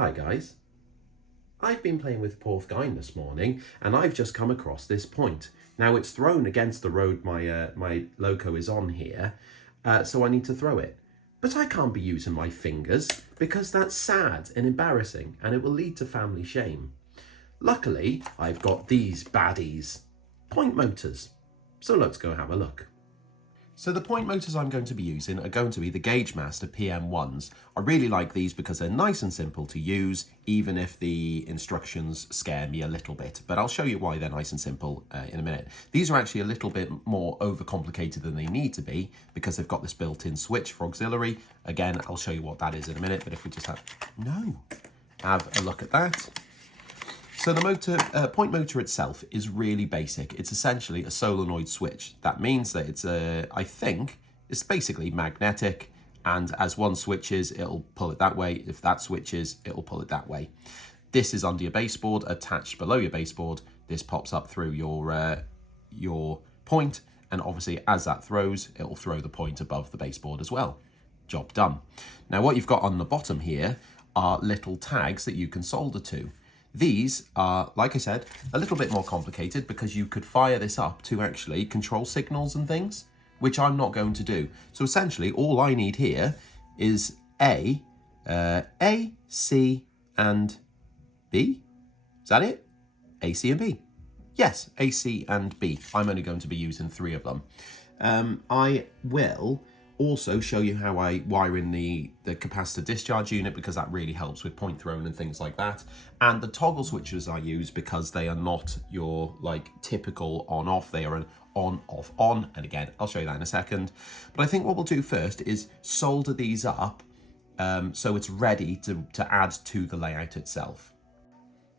Hi guys, I've been playing with Porthgain this morning and I've just come across this point. Now it's thrown against the road my loco is on here, so I need to throw it. But I can't be using my fingers because that's sad and embarrassing and it will lead to family shame. Luckily, I've got these baddies, point motors. So let's go have a look. So the point motors I'm going to be using are going to be the Gauge Master PM1s. I really like these because they're nice and simple to use, even if the instructions scare me a little bit. But I'll show you why they're nice and simple in a minute. These are actually a little bit more overcomplicated than they need to be because they've got this built-in switch for auxiliary. Again, I'll show you what that is in a minute, but if we just have a look at that. So the point motor itself is really basic. It's essentially a solenoid switch. That means that it's I think it's basically magnetic, and as one switches, it'll pull it that way. If that switches, it'll pull it that way. This is under your baseboard, attached below your baseboard. This pops up through your point, and obviously as that throws, it'll throw the point above the baseboard as well. Job done. Now what you've got on the bottom here are little tags that you can solder to. These are, like I said, a little bit more complicated because you could fire this up to actually control signals and things, which I'm not going to do. So essentially, all I need here is A, C, and B. Is that it? A, C, and B. Yes, A, C, and B. I'm only going to be using 3 of them. I will also show you how I wire in the capacitor discharge unit because that really helps with point thrown and things like that. And the toggle switches I use because they are not your like typical on-off, they are an on-off-on, and again, I'll show you that in a second. But I think what we'll do first is solder these up so it's ready to add to the layout itself.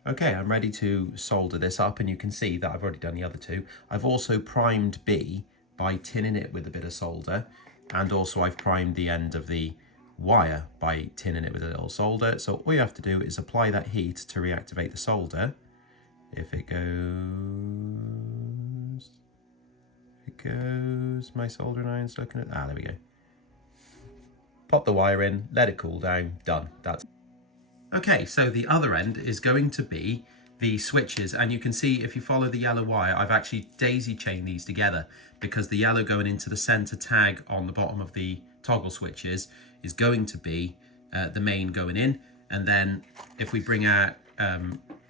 Okay, I'm ready to solder this up, and you can see that I've already done the other 2. I've also primed B by tinning it with a bit of solder. And also I've primed the end of the wire by tinning it with a little solder. So all you have to do is apply that heat to reactivate the solder. If it goes, my soldering iron's looking at, there we go. Pop the wire in, let it cool down, done. That's okay, so the other end is going to be the switches, and you can see if you follow the yellow wire, I've actually daisy chained these together because the yellow going into the center tag on the bottom of the toggle switches is going to be the main going in, and then if we bring our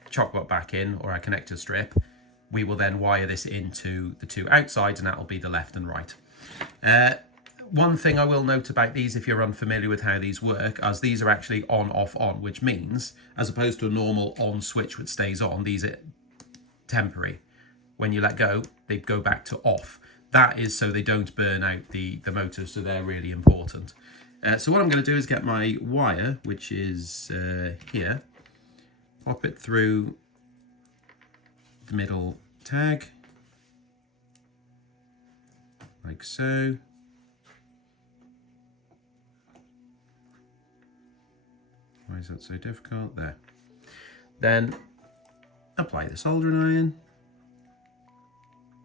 chock block back in, or our connector strip, we will then wire this into the 2 outsides, and that will be the left and right. One thing I will note about these, if you're unfamiliar with how these work, as these are actually on, off, on, which means, as opposed to a normal on switch which stays on, these are temporary. When you let go, they go back to off. That is so they don't burn out the motor, so they're really important. So what I'm going to do is get my wire, which is here, pop it through the middle tag, like so. Why is that so difficult? There. Then apply the soldering iron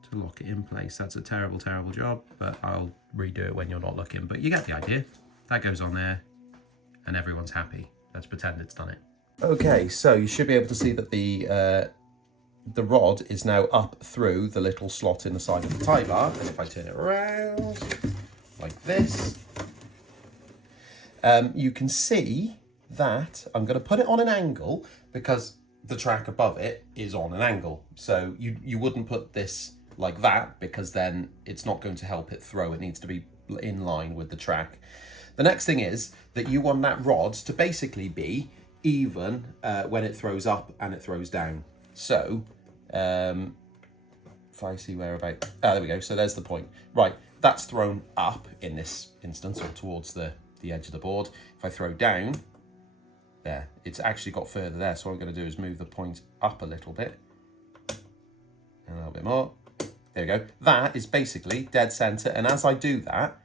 to lock it in place. That's a terrible, terrible job, but I'll redo it when you're not looking. But you get the idea. That goes on there and everyone's happy. Let's pretend it's done it. Okay, so you should be able to see that the rod is now up through the little slot in the side of the tie bar. And if I turn it around like this, you can see that I'm going to put it on an angle because the track above it is on an angle. So you wouldn't put this like that because then it's not going to help it throw. It needs to be in line with the track. The next thing is that you want that rod to basically be even when it throws up and it throws down. So if I see where about, there we go. So there's the point. Right, that's thrown up in this instance, or towards the edge of the board. If I throw down, there, it's actually got further there. So what I'm going to do is move the point up a little bit. And a little bit more. There we go. That is basically dead center. And as I do that,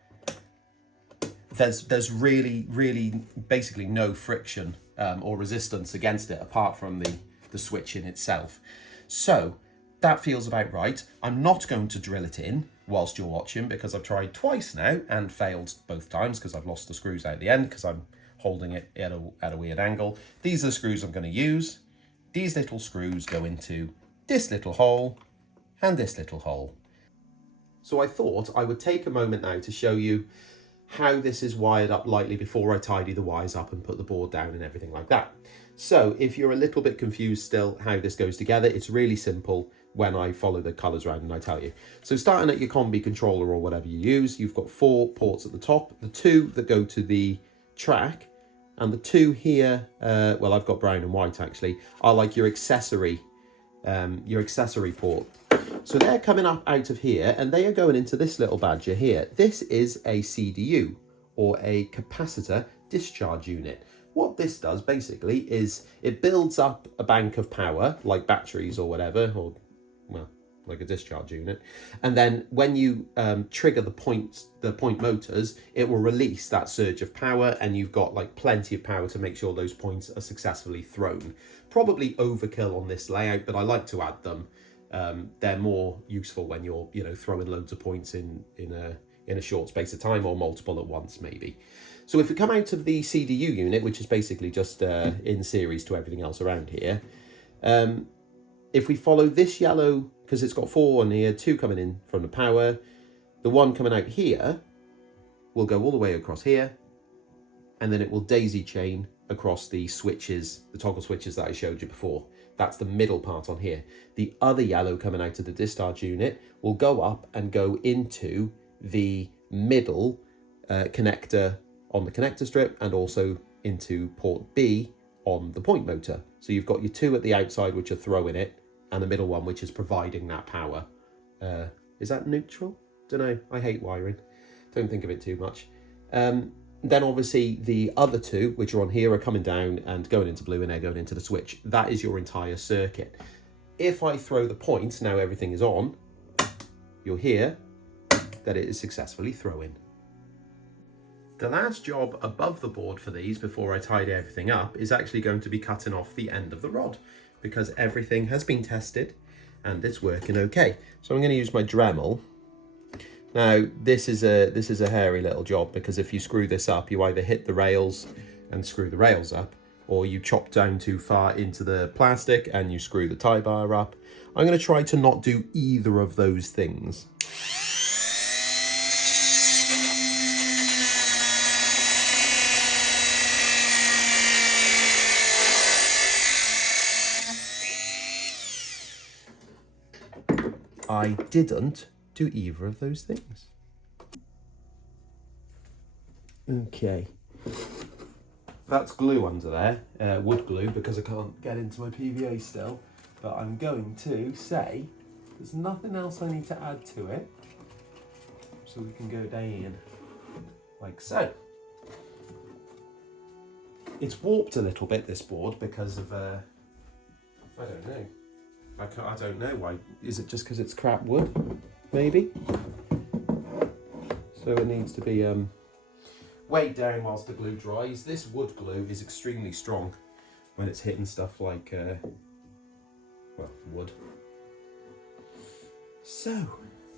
there's really, really basically no friction or resistance against it apart from the switch in itself. So that feels about right. I'm not going to drill it in whilst you're watching because I've tried twice now and failed both times because I've lost the screws out the end because I'm holding it at a weird angle. These are the screws I'm going to use. These little screws go into this little hole and this little hole. So I thought I would take a moment now to show you how this is wired up lightly before I tidy the wires up and put the board down and everything like that. So if you're a little bit confused still how this goes together, it's really simple when I follow the colours around and I tell you. So starting at your combi controller or whatever you use, you've got 4 ports at the top, the 2 that go to the track, and the 2 here, well, I've got brown and white actually, are like your accessory port. So they're coming up out of here and they are going into this little badger here. This is a CDU, or a capacitor discharge unit. What this does basically is it builds up a bank of power, like batteries or whatever, or well, like a discharge unit. And then when you trigger the point motors, it will release that surge of power, and you've got like plenty of power to make sure those points are successfully thrown. Probably overkill on this layout, but I like to add them. They're more useful when you're, throwing loads of points in a short space of time, or multiple at once maybe. So if we come out of the CDU unit, which is basically just in series to everything else around here, if we follow this yellow, because it's got 4 on here, 2 coming in from the power, the 1 coming out here will go all the way across here, and then it will daisy chain across the switches, the toggle switches that I showed you before. That's the middle part on here. The other yellow coming out of the discharge unit will go up and go into the middle connector on the connector strip, and also into port B on the point motor. So you've got your 2 at the outside which are throwing it, and the middle one which is providing that power. Is that neutral? Don't know. I hate wiring. Don't think of it too much. Then obviously the other 2 which are on here are coming down and going into blue, and they're going into the switch. That is your entire circuit. If I throw the points, now everything is on, you'll hear that it is successfully throwing. The last job above the board for these, before I tidy everything up, is actually going to be cutting off the end of the rod, because everything has been tested and it's working okay. So I'm going to use my Dremel. Now this is a hairy little job, because if you screw this up, you either hit the rails and screw the rails up, or you chop down too far into the plastic and you screw the tie bar up. I'm going to try to not do either of those things. I didn't do either of those things. Okay. That's glue under there, wood glue, because I can't get into my PVA still. But I'm going to say there's nothing else I need to add to it. So we can go down like so. It's warped a little bit, this board, because of, I don't know. I don't know why. Is it just because it's crap wood? Maybe. So it needs to be weighed down whilst the glue dries. This wood glue is extremely strong when it's hitting stuff like, well, wood. So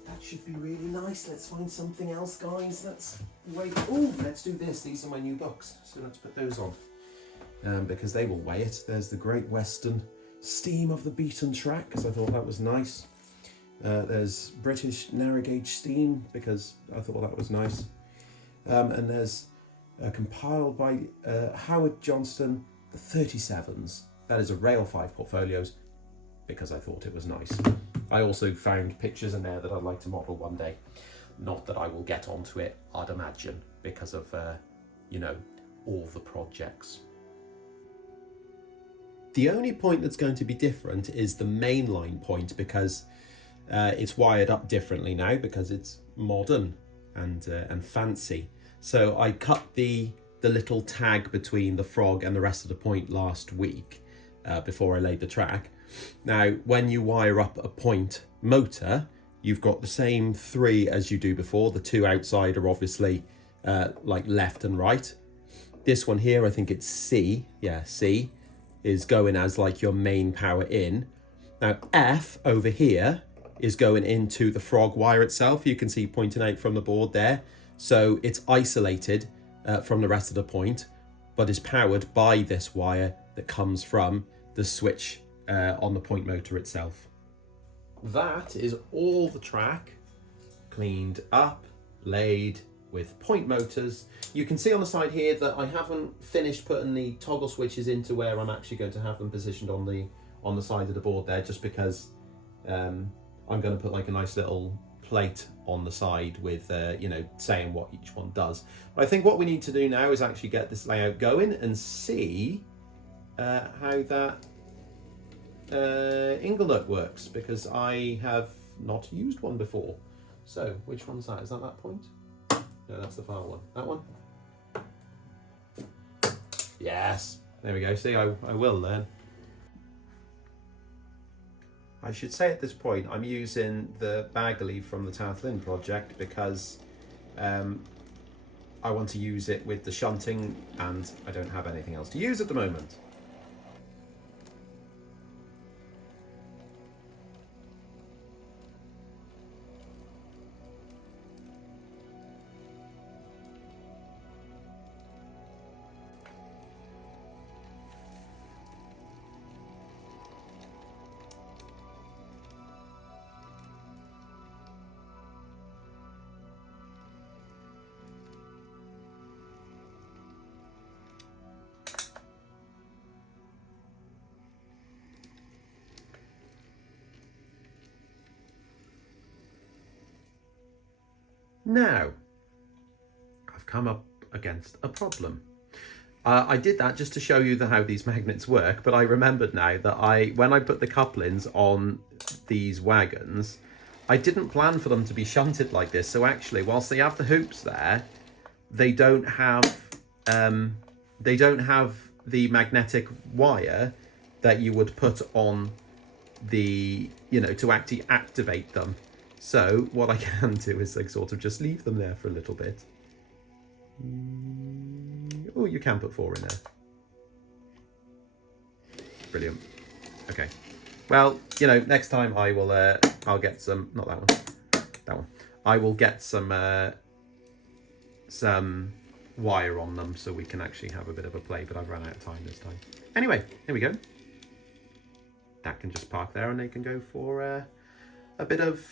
that should be really nice. Let's find something else, guys. Let's wait. Oh, let's do this. These are my new books. So let's put those on because they will weigh it. There's the Great Western Steam of the Beaten Track, because I thought that was nice. There's British Narrow Gauge Steam, because I thought that was nice. And there's compiled by Howard Johnston, the 37s. That is a Rail 5 portfolios, because I thought it was nice. I also found pictures in there that I'd like to model one day. Not that I will get onto it, I'd imagine, because of, all the projects. The only point that's going to be different is the mainline point, because it's wired up differently now, because it's modern and fancy. So I cut the little tag between the frog and the rest of the point last week before I laid the track. Now, when you wire up a point motor, you've got the same 3 as you do before. The 2 outside are obviously like left and right. This one here, I think it's C. Yeah, C. Is going as like your main power in. Now F over here is going into the frog wire itself. You can see pointing out from the board there. So it's isolated from the rest of the point. but is powered by this wire that comes from the switch on the point motor itself. That is all the track cleaned up, laid with point motors. You can see on the side here that I haven't finished putting the toggle switches into where I'm actually going to have them positioned on the side of the board there, just because I'm going to put like a nice little plate on the side with you know, saying what each one does. But I think what we need to do now is actually get this layout going and see how that ingle works, because I have not used one before. So which one's that? Is that point? No, that's the far one. That one? Yes. There we go. See, I will learn. I should say at this point I'm using the Bagley from the Talyllyn project because I want to use it with the shunting and I don't have anything else to use at the moment. Now, I've come up against a problem. I did that just to show you how these magnets work, but I remembered now that when I put the couplings on these wagons, I didn't plan for them to be shunted like this. So actually, whilst they have the hoops there, they don't have the magnetic wire that you would put on the, you know, to actually activate them. So what I can do is like sort of just leave them there for a little bit. Oh, you can put 4 in there. Brilliant. Okay. Well, you know, next time I will, I'll get some, not that one, that one. I will get some wire on them so we can actually have a bit of a play, but I've run out of time this time. Anyway, here we go. That can just park there and they can go for a bit of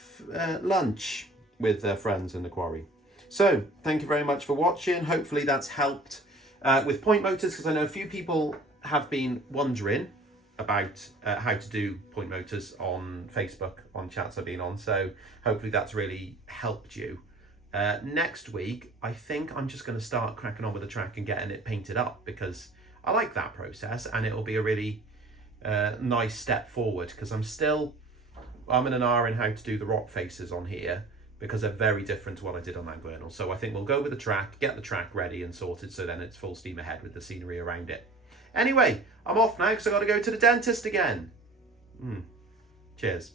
lunch with their friends in the quarry. So thank you very much for watching. Hopefully that's helped with point motors, because I know a few people have been wondering about how to do point motors on Facebook, on chats I've been on. So hopefully that's really helped you. Next week, I think I'm just going to start cracking on with the track and getting it painted up, because I like that process and it'll be a really nice step forward, because I'm in an R in how to do the rock faces on here, because they're very different to what I did on that Gwernal. So I think we'll go with the track, get the track ready and sorted, so then it's full steam ahead with the scenery around it. Anyway, I'm off now because I've got to go to the dentist again. Cheers.